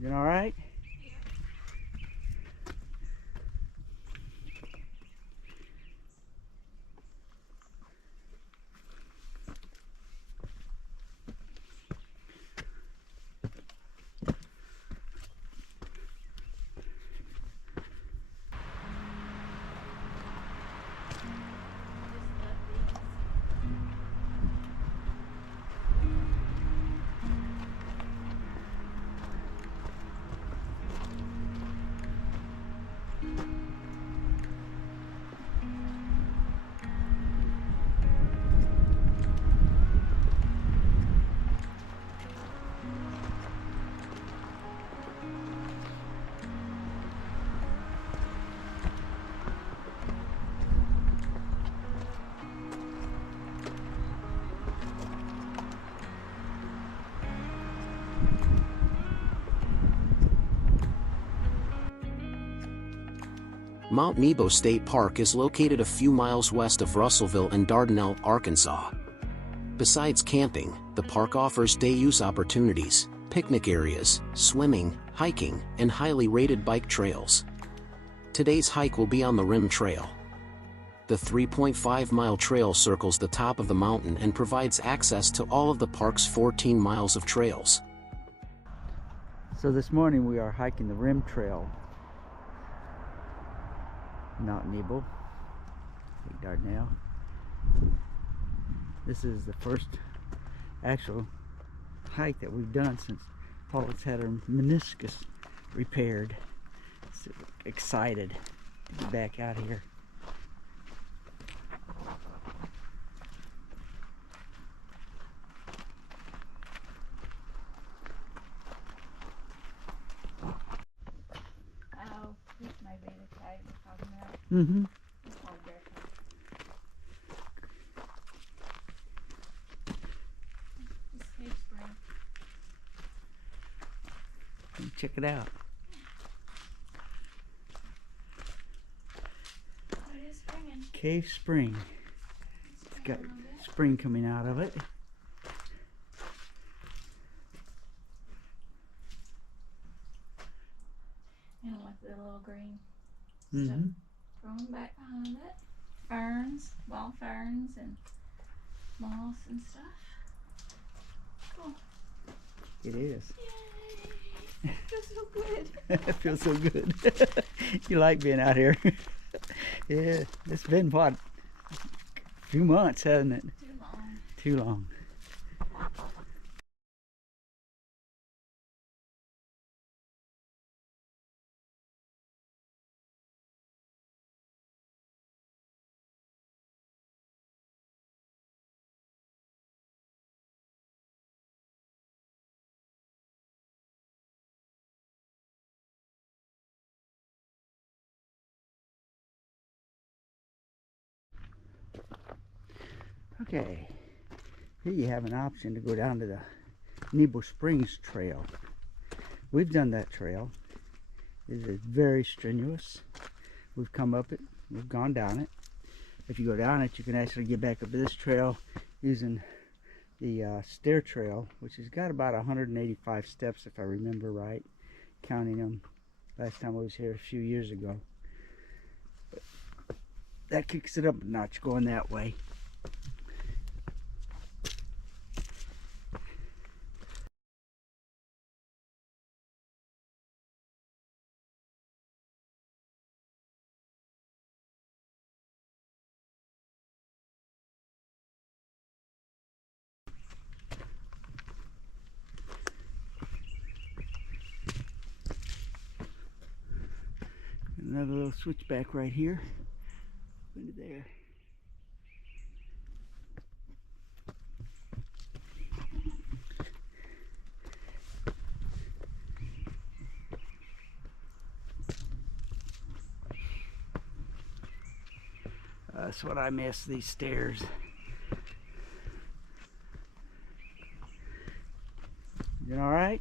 You all right? Mount Nebo State Park is located a few miles west of Russellville and Dardanelle, Arkansas. Besides camping, the park offers day-use opportunities, picnic areas, swimming, hiking, and highly rated bike trails. Today's hike will be on the Rim Trail. The 3.5-mile trail circles the top of the mountain and provides access to all of the park's 14 miles of trails. So this morning we are hiking the Rim Trail. Mount Nebo, Lake Dardanelle. This is the first actual hike that we've done since Paula's had her meniscus repaired. So excited to be back out here. Mm-hmm. Check it out. Oh, it is springing. Cave Spring. It's got spring coming out of it. And with the little green Mm-hmm. stuff growing back behind it. Ferns, wild ferns, and moss and stuff. Cool. It is. Yay! It feels so good. It feels so good. You like being out here. Yeah, it's been what? A few months, hasn't it? Too long. Too long. Okay, here you have an option to go down to the Nebo Springs Trail. We've done that trail. It is very strenuous. We've come up it, we've gone down it. If you go down it, you can actually get back up to this trail using the stair trail, which has got about 185 steps if I remember right, counting them last time I was here a few years ago. But that kicks it up a notch going that way. Another little switchback right here. Into there. That's what I miss, these stairs. You all right?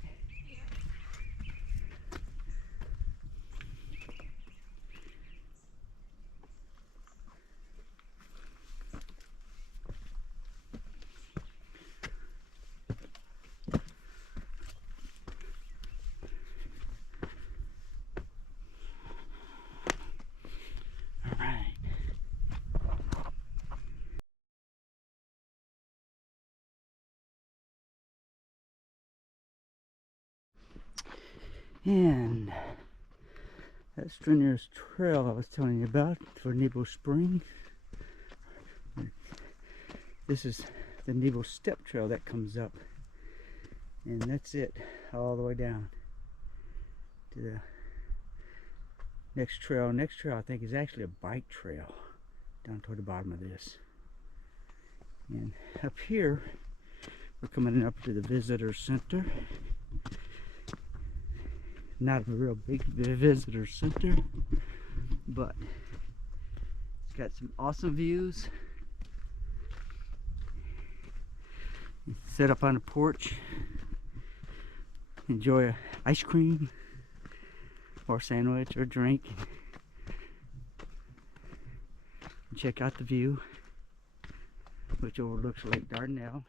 And that strenuous trail I was telling you about for Nebo Spring. This is the Nebo Step Trail that comes up. And that's it, all the way down to the next trail. Next trail I think is actually a bike trail down toward the bottom of this. And up here, we're coming up to the visitor center. Not a real big visitor center, but it's got some awesome views. You sit up on the porch, enjoy a ice cream or sandwich or drink, and check out the view, which overlooks Lake Dardanelle.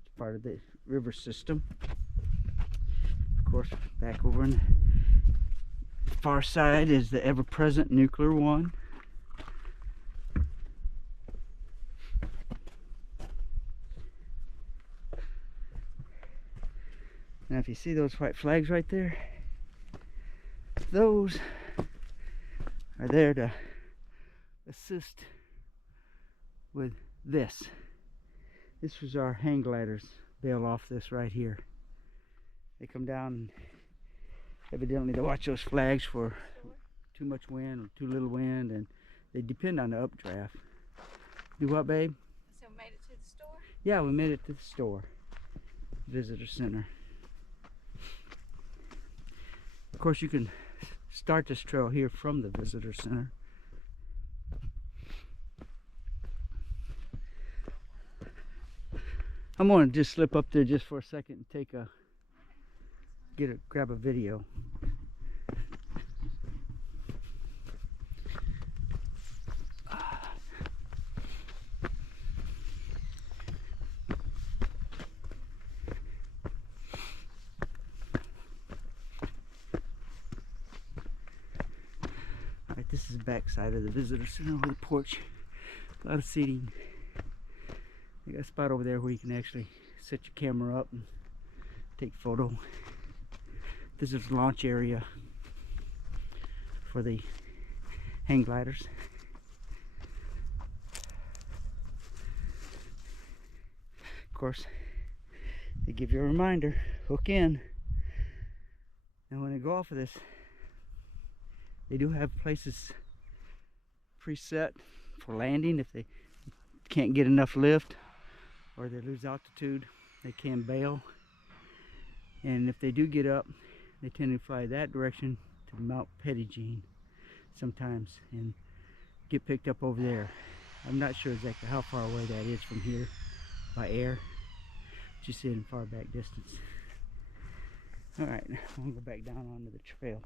It's part of the river system. Of course, back over on the far side is the ever-present nuclear one. Now if you see those white flags right there, those are there to assist with this. This was our hang gliders bail off this right here. They come down and evidently they watch those flags for too much wind or too little wind, and they depend on the updraft. Do what, babe? So we made it to the store? Yeah, we made it to the store. Visitor center. Of course, you can start this trail here from the visitor center. I'm going to just slip up there just for a second and take a grab a video. Alright, this is the back side of the visitor center with a porch. A lot of seating. You got a spot over there where you can actually set your camera up and take a photo. This is the launch area for the hang gliders. Of course, they give you a reminder, hook in. And when they go off of this, they do have places preset for landing. If they can't get enough lift or they lose altitude, they can bail. And if they do get up, they tend to fly that direction to Mount Pettigene sometimes and get picked up over there. I'm not sure exactly how far away that is from here by air, but you see it in far back distance. Alright, I'm going to go back down onto the trail.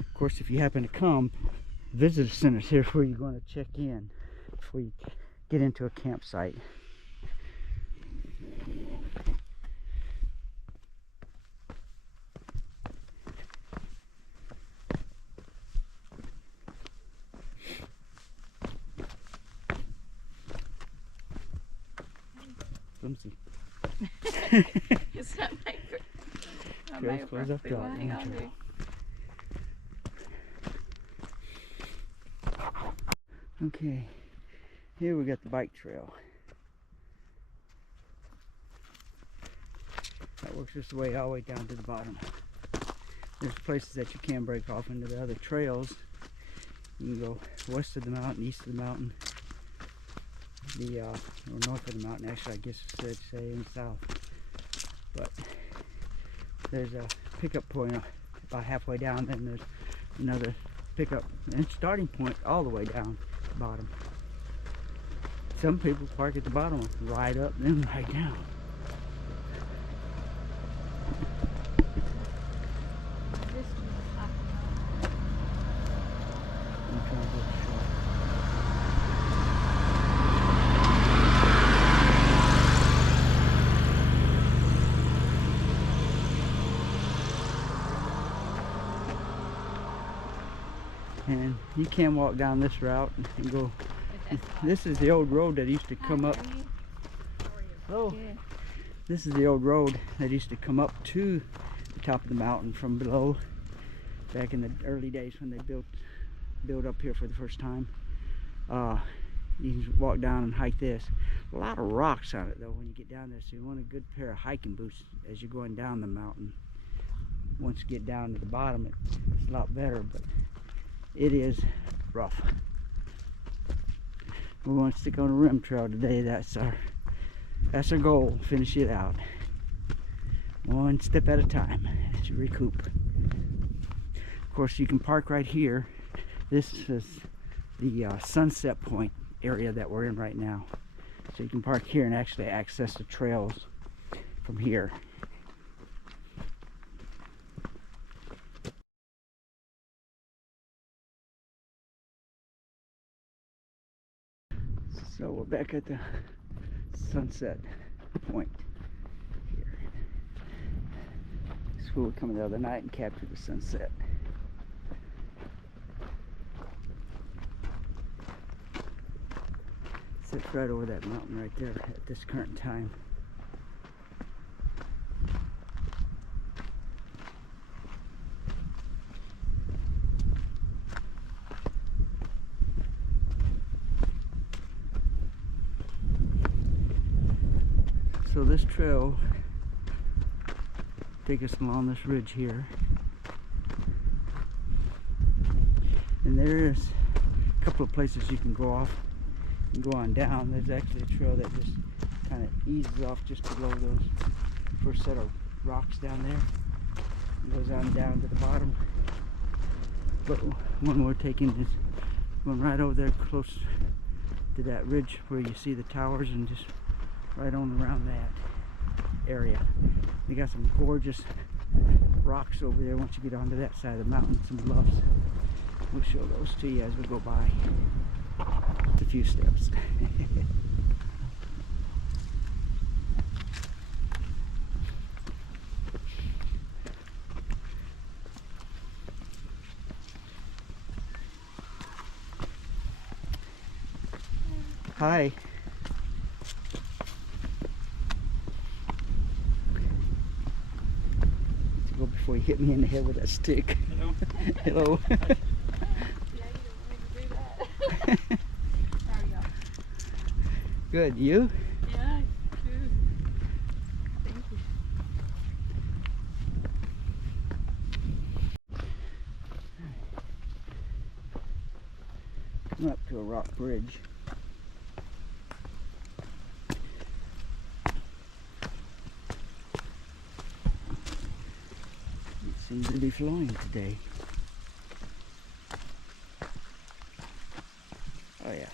Of course, if you happen to come, visitor centers here where you're going to check in before you get into a campsite. Flimsy. It's not my Close up birthday. Well, hang on, dude. Okay, here we got the bike trail. That works this way all the way down to the bottom. There's places that you can break off into the other trails. You can go west of the mountain, east of the mountain, or north of the mountain. Actually, I guess it's say in south. But there's a pickup point about halfway down, then there's another pickup and starting point all the way down the bottom. Some people park at the bottom, ride up, then ride down. And you can walk down this route and go. This is the old road that used to come up. So, Good. this is the old road that used to come up to the top of the mountain from below back in the early days when they built up here for the first time. You can walk down and hike this. A lot of rocks on it though when you get down there, so you want a good pair of hiking boots as you're going down the mountain. Once you get down to the bottom, it's a lot better, but it is rough. We want to stick on a rim trail today. That's our goal. Finish it out one step at a time to recoup. Of course, you can park right here. This is the sunset point area that we're in right now, so you can park here and actually access the trails from here. So we're back at the sunset point here. This is where we come the other night and captured the sunset. Sits right over that mountain right there at this current time. So this trail takes us along this ridge here, and there is a couple of places you can go off and go on down. There's actually a trail that just kind of eases off just below those first set of rocks down there and goes on down to the bottom. But one we're taking is going right over there close to that ridge where you see the towers, and just right on around that area. They got some gorgeous rocks over there once you get onto that side of the mountain, some bluffs. We'll show those to you as we go by. Just a few steps. Hi. Let's go before you hit me in the head with that stick. Hello. Hello. Yeah, you don't want me to do that. There we go. Good. You? Yeah, good. Thank you. Come up to a rock bridge. It seems to be flowing today. Oh yeah.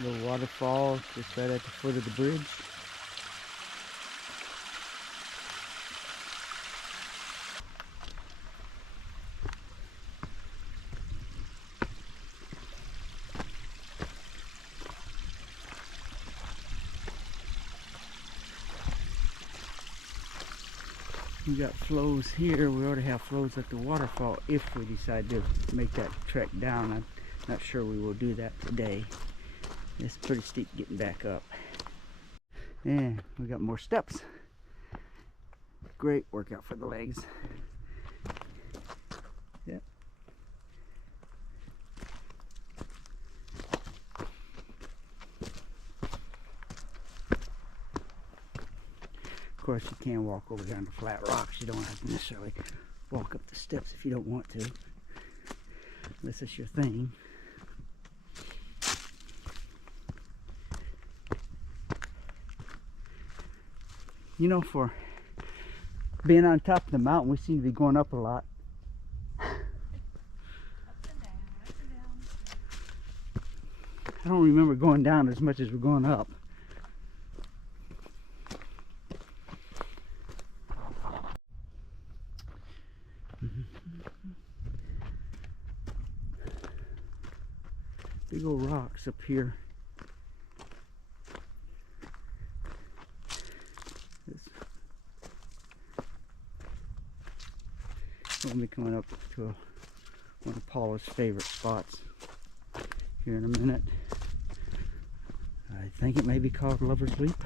Little waterfall just right at the foot of the bridge. We got flows here. We already have flows at the waterfall if we decide to make that trek down. I'm not sure we will do that today. It's pretty steep getting back up. And we got more steps. Great workout for the legs. Yep. Of course, you can walk over down to flat rocks. You don't have to necessarily walk up the steps if you don't want to, unless it's your thing. You know, for being on top of the mountain, we seem to be going up a lot. Up and down, up and down. I don't remember going down as much as we're going up. Big old rocks up here. We'll be coming up to one of Paula's favorite spots here in a minute. I think it may be called Lover's Leap.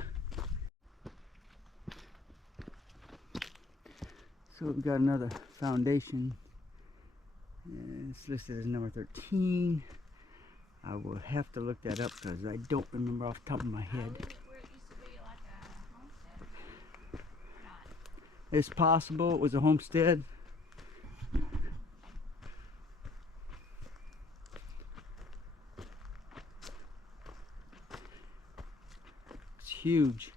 So we've got another foundation. And it's listed as number 13. I will have to look that up because I don't remember off the top of my head. Where it used to be like a homestead. Or not? It's possible it was a homestead. It's huge.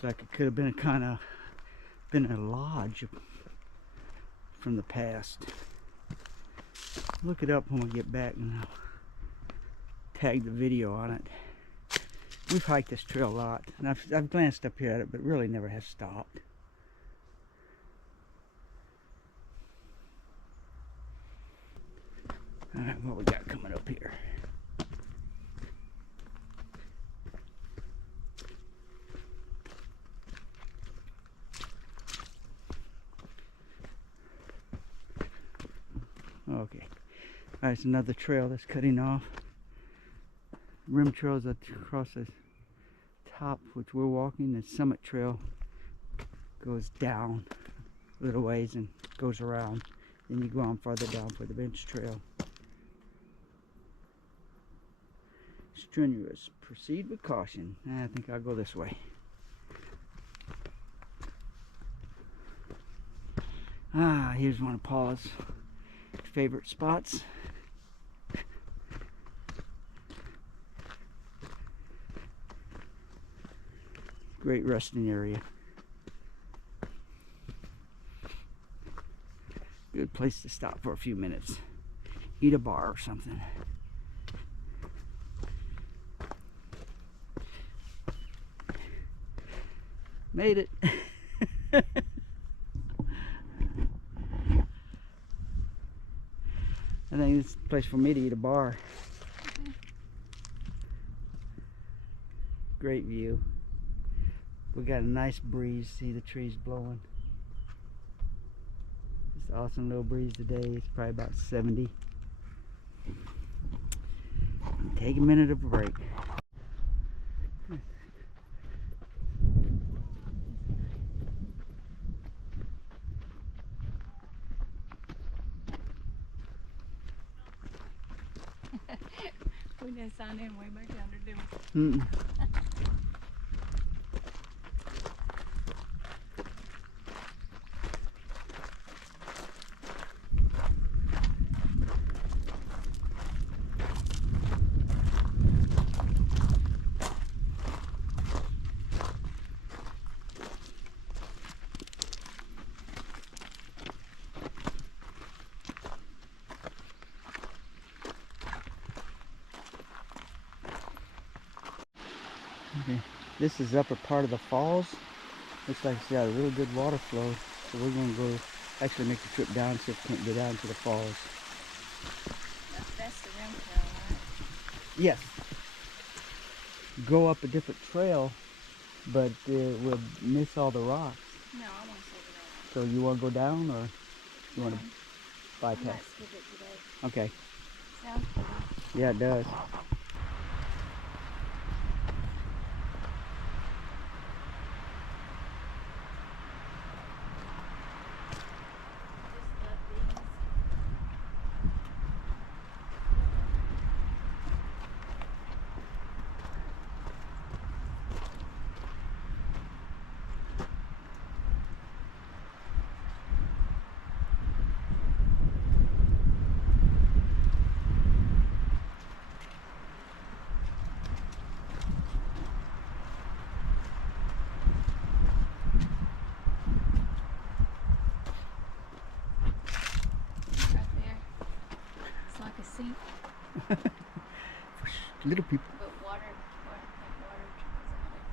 Looks like it could have been a lodge from the past. Look it up when we get back and I'll tag the video on it. We've hiked this trail a lot, and I've glanced up here at it, but really never has stopped. All right, what we got coming up here? Okay, all right, it's another trail that's cutting off. Rim trails across the top, which we're walking. The summit trail goes down a little ways and goes around. Then you go on farther down for the bench trail. Strenuous. Proceed with caution. I think I'll go this way. Ah, here's one of Paula's favorite spots. Great resting area. Good place to stop for a few minutes. Eat a bar or something. Made it. I think it's a place for me to eat a bar. Great view. We got a nice breeze. See the trees blowing. It's an awesome little breeze today. It's probably about 70. Take a minute of a break. We didn't sign in way back yonder, did we? Okay. This is upper part of the falls. Looks like it's got a real good water flow. So we're going to go actually make the trip down, see if we can't go down to the falls. That's the rim trail, right? Yes. Go up a different trail, but we'll miss all the rocks. No, I want to see the So you want to go down or you want to I might bypass? skip it today. Okay. Sounds pretty. Yeah, it does. little people. But water trickles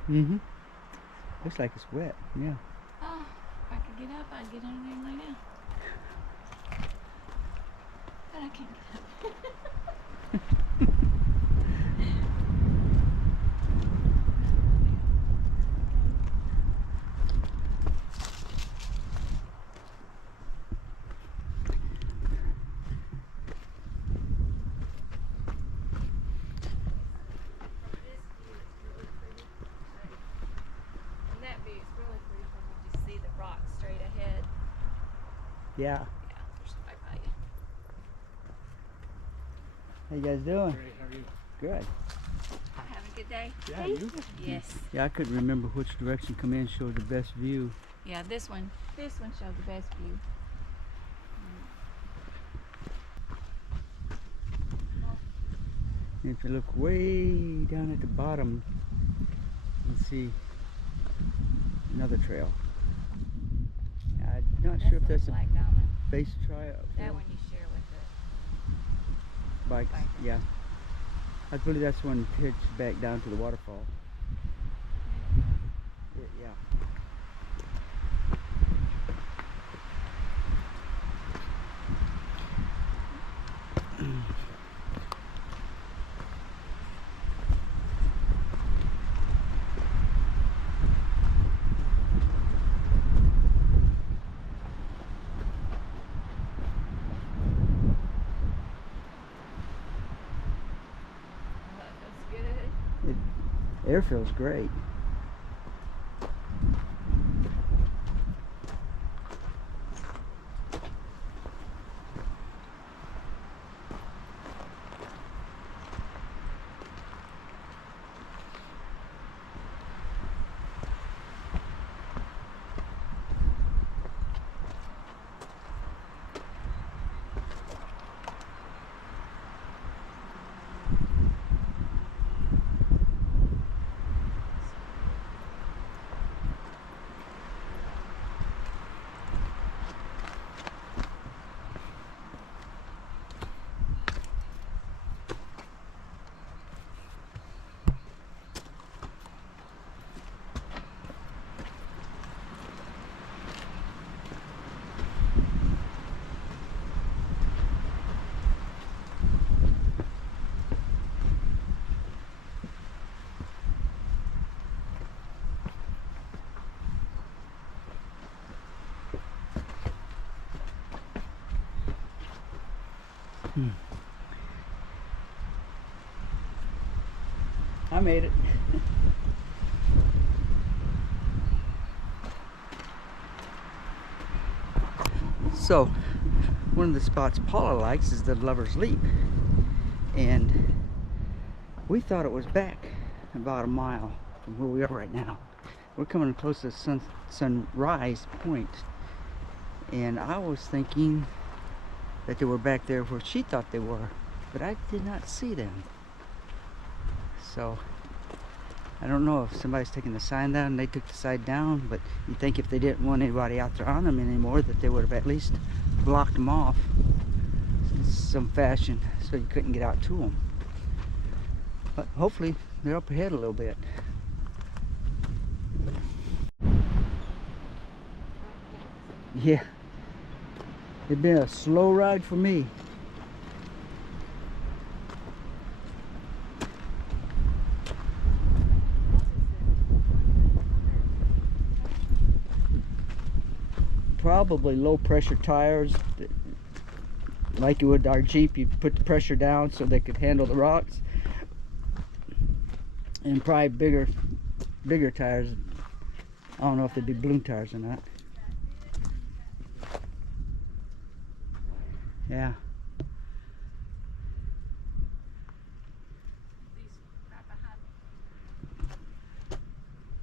out. Mm-hmm. Looks like it's wet, yeah. Oh, if I could get up, I'd get under there and lay down. But I can't get up. Yeah. Yeah, there's right by you. How you guys doing? Great, how are you? Good. Having a good day? Yeah, you? Yes. Yeah, I couldn't remember which direction come in showed the best view. Yeah, this one shows the best view. And if you look way down at the bottom, you can see another trail. I'm not sure if that's a Black Diamond. base trail. That one you share with the Bikes, bike. yeah. I believe that's one heads back down to the waterfall. Yeah. That's good. Air feels great. I made it. So, one of the spots Paula likes is the Lover's Leap. And we thought it was back about a mile from where we are right now. We're coming close to Sunrise Point. And I was thinking that they were back there where she thought they were, but I did not see them. So I don't know if somebody's taking the sign down and they took the sign down, but you think if they didn't want anybody out there on them anymore that they would have at least blocked them off in some fashion so you couldn't get out to them. But hopefully they're up ahead a little bit. Yeah, it's been a slow ride for me. Probably low pressure tires, like you would our Jeep. You put the pressure down so they could handle the rocks, and probably bigger tires. I don't know if they'd be balloon tires or not. Yeah.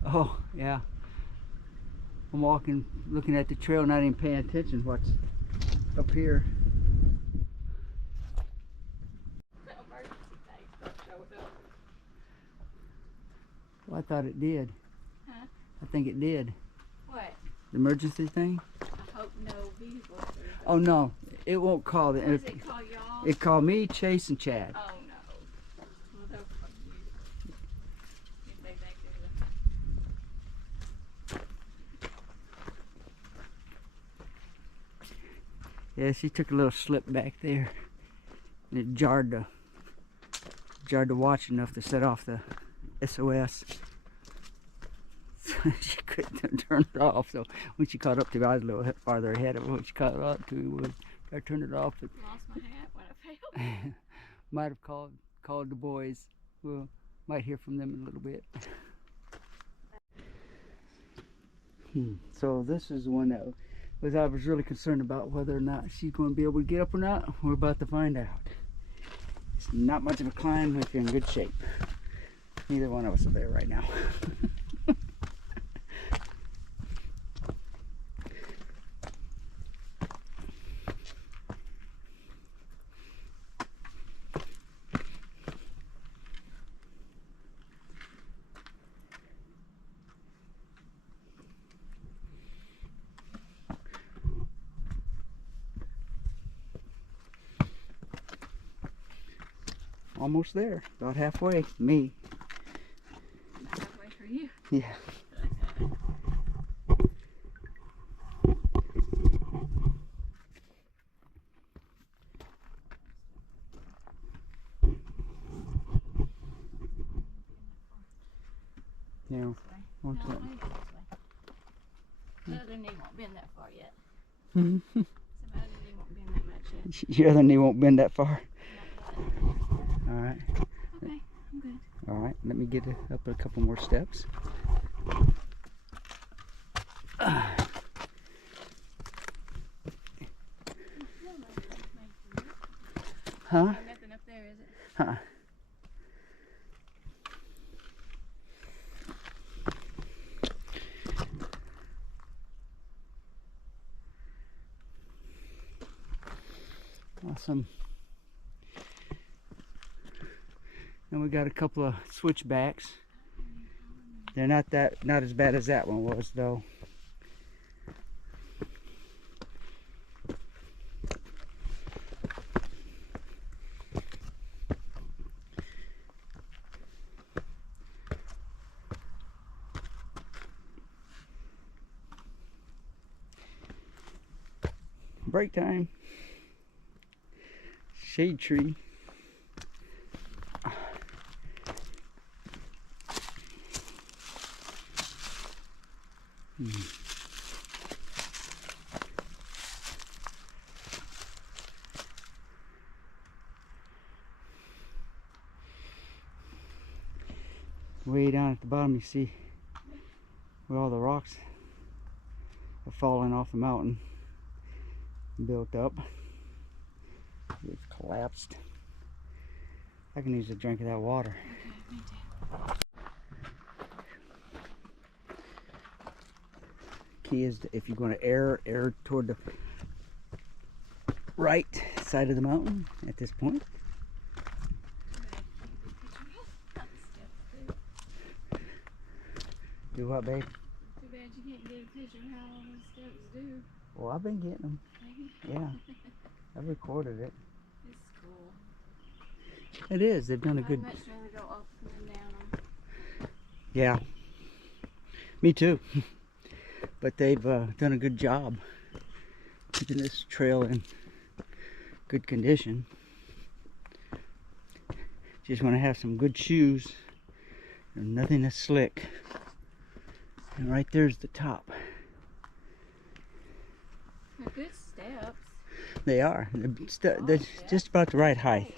Oh, yeah. I'm walking, looking at the trail, not even paying attention what's up here. Well, I thought it did. Huh? I think it did. What? The emergency thing? I hope no vehicles are. Oh no, it won't call. Does it call y'all? It called me, Chase, and Chad. Oh no. Well, Yeah, she took a little slip back there, and it jarred the watch enough to set off the SOS. So she couldn't turn it off. So when she caught up to it, I was a little farther ahead of her. When she caught up to it, I turned it off. Lost my hat when I fell. Might have called the boys. Well, might hear from them in a little bit. So this is the one that I was really concerned about whether or not she's going to be able to get up or not. We're about to find out. It's not much of a climb if you're in good shape. Neither one of us are there right now. Almost there, about halfway. Me. Halfway for you. Yeah. Yeah. What's No, that? maybe this way. The other knee won't bend that far yet. Mm-hmm. So my other knee won't bend that much yet. Your other knee won't bend that far. All right. Okay, I'm good. All right. Let me get up a couple more steps. Huh? Nothing up there, is it? Huh. Awesome. And we got a couple of switchbacks. They're not as bad as that one was though. Break time. Shade tree. Way down at the bottom you see where all the rocks have fallen off the mountain, built up. It's collapsed. I can use a drink of that water. Okay, me too. Key is if you're going to err toward the right side of the mountain at this point. Do what, babe? Too bad you can't get a picture of how all those steps do. Well, I've been getting them. Yeah, I've recorded it. It's cool. It is. They've done a I'd good. much rather go up than down them. Yeah, me too. But they've done a good job keeping this trail in good condition. Just want to have some good shoes and nothing that's slick. And right there's the top. They're good steps. They are. They're just about the right height.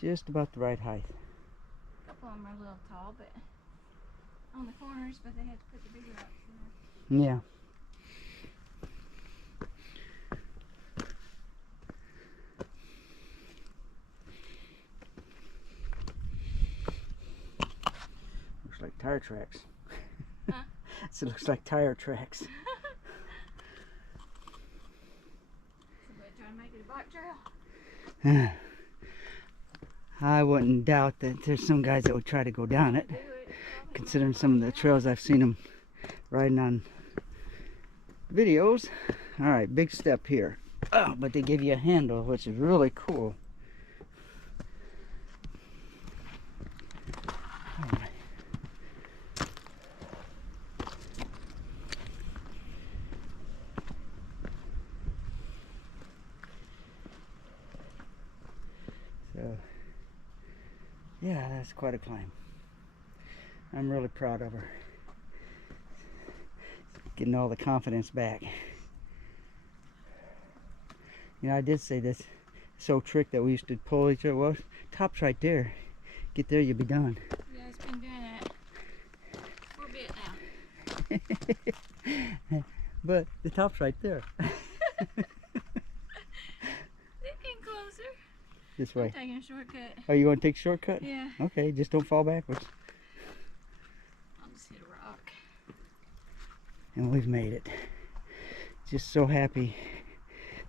Just about the right height. A couple of them are a little tall, but on the corners, but they had to put the bigger rocks in there. Yeah. Looks like tire tracks. Huh? It looks like tire tracks. Somebody trying to make it a bike trail. I wouldn't doubt that there's some guys that would try to go down it, Do it. considering some of the trails I've seen them riding on videos. All right, big step here. Oh, but they give you a handle, which is really cool. All right. Yeah, that's quite a climb. I'm really proud of her. Getting all the confidence back. You know, I did say this old trick that we used to pull each other. Well, top's right there. Get there, you'll be done. Yeah, it's been doing it for a bit now. But the top's right there. It's getting closer. This I'm way. taking a shortcut. Are you going to take a shortcut? Yeah. Okay, just don't fall backwards. I'll just hit a rock. And we've made it. Just so happy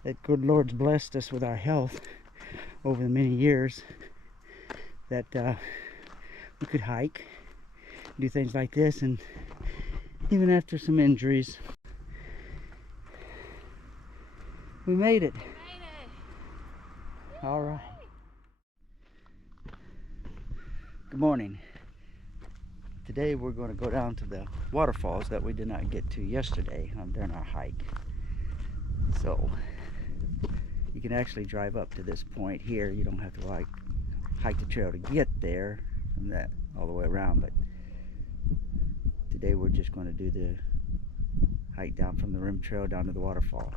that good Lord's blessed us with our health over the many years that we could hike, do things like this, and even after some injuries, we made it. We made it. All right. Good morning. Today we're going to go down to the waterfalls that we did not get to yesterday during our hike. So you can actually drive up to this point here. You don't have to like hike the trail to get there from that all the way around, but today we're just going to do the hike down from the rim trail down to the waterfall.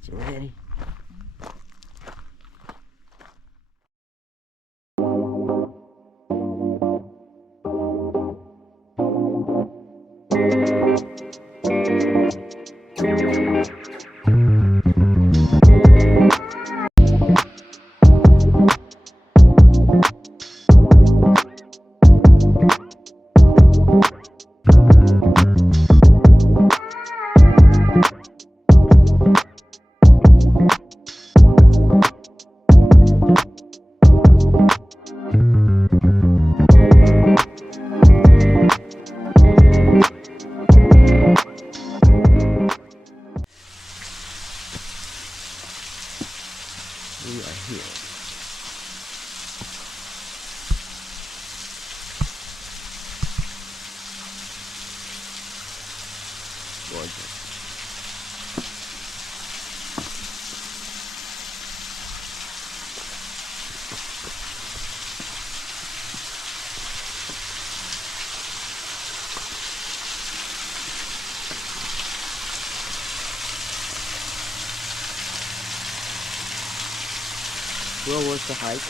So ready? We are here. Gorgeous. Well worth the hike,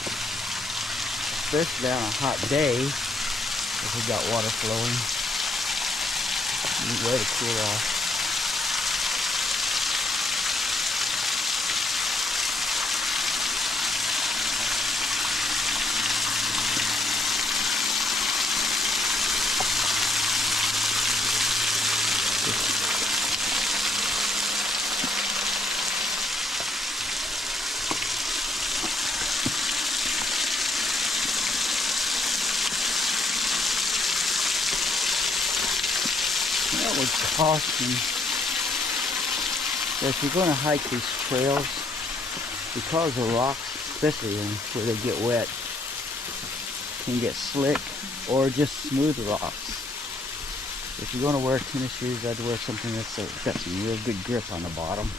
especially on a hot day if we got water flowing. Neat way to cool off. That would caution that if you're going to hike these trails, because the rocks, especially where they get wet, can get slick or just smooth rocks. If you're going to wear tennis shoes, I'd wear something that's got some real good grip on the bottom.